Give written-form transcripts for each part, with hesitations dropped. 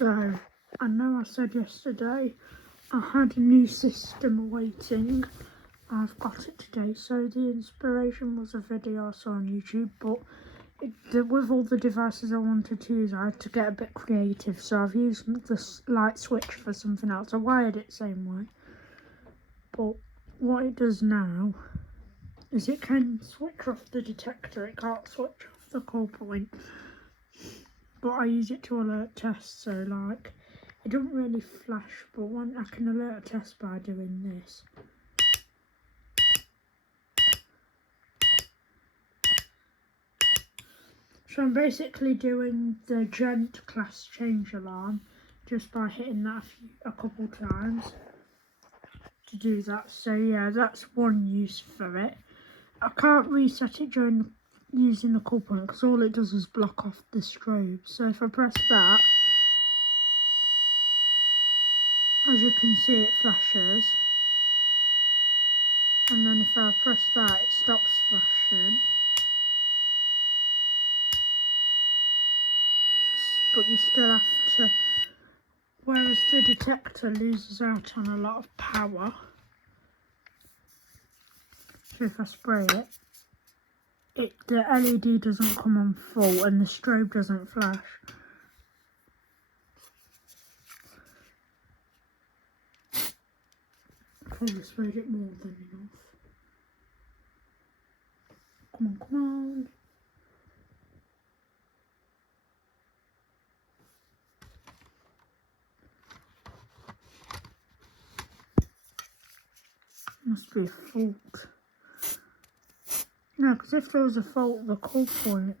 So, I know I said yesterday I had a new system awaiting. I've got it today. So the inspiration was a video I saw on YouTube, but with all the devices I wanted to use, I had to get a bit creative. So I've used the light switch for something else. I wired it same way. But what it does now is it can switch off the detector. It can't switch off the call point. But I use it to alert tests, so like, it doesn't really flash, but I can alert a test by doing this. So I'm basically doing the Gent class change alarm just by hitting that a couple times to do that. So yeah, that's one use for it. I can't reset it during using the call point because all it does is block off the strobe. So if I press that, as you can see, it flashes. And then if I press that, it stops flashing. But you still have to, whereas the detector loses out on a lot of power. So if I spray it, the LED doesn't come on full and the strobe doesn't flash. I've probably sprayed it more than enough. Come on, come on. Must be a fault. No, because if there was a fault, the call point.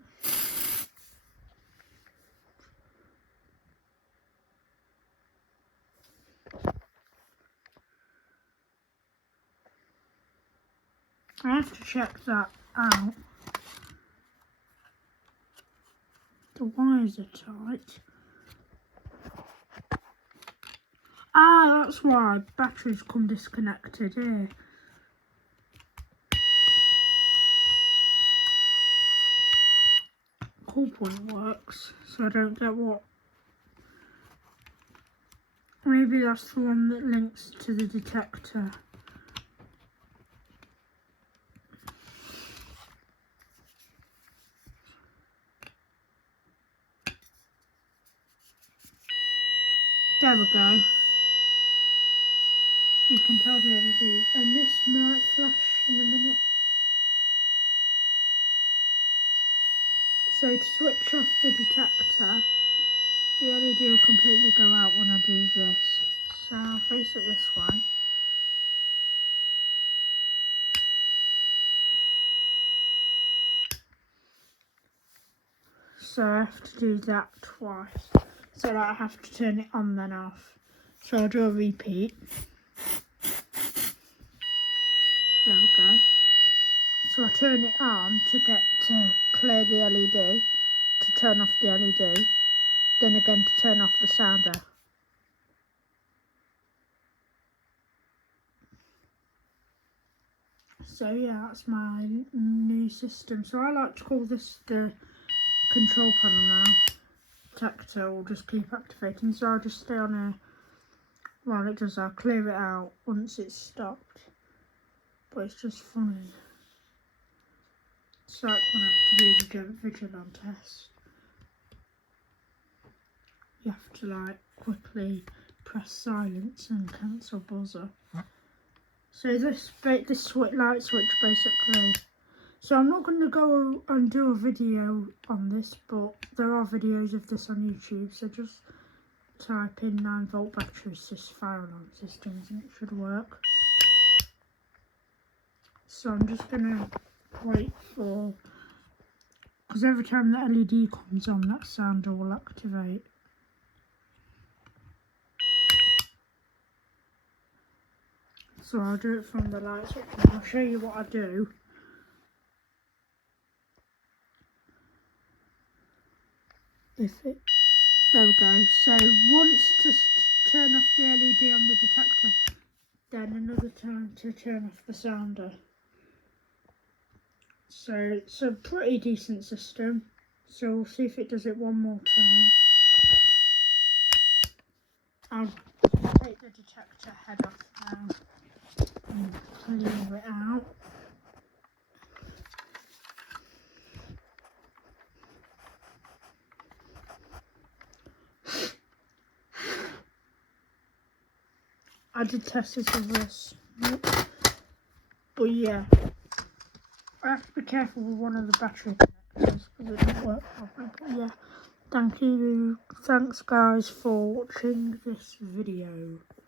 I have to check that out. The wires are tight. Ah, that's why batteries come disconnected here. Call point works, so I don't get what. Maybe that's the one that links to the detector. There we go. You can tell the LED, and this might flash in a minute. So to switch off the detector, the LED will completely go out when I do this. So I'll face it this way. So I have to do that twice. So that I have to turn it on then off. So I'll do a repeat. There we go. So I turn it on to clear the LED, to turn off the LED, then again to turn off the sounder. So yeah, that's my new system. So I like to call this the control panel now. Detector will just keep activating, so I'll just stay on here while it does. I'll clear it out once it's stopped. But it's just funny. It's like when I have to do the Gent Vigilon test. You have to like quickly press silence and cancel buzzer. So this light switch basically. So I'm not going to go and do a video on this, but there are videos of this on YouTube. So just type in 9-volt battery fire alarm systems and it should work. So I'm just going to wait for, because every time the LED comes on, that sounder will activate. So I'll do it from the light switch and I'll show you what I do. There we go. So once to turn off the LED on the detector, then another time to turn off the sounder. So it's a pretty decent system. So we'll see if it does it one more time. the detector head off now and clear it out. I did test this with this, but yeah, I have to be careful with one of the battery connectors because it didn't work properly. But yeah, thanks guys for watching this video.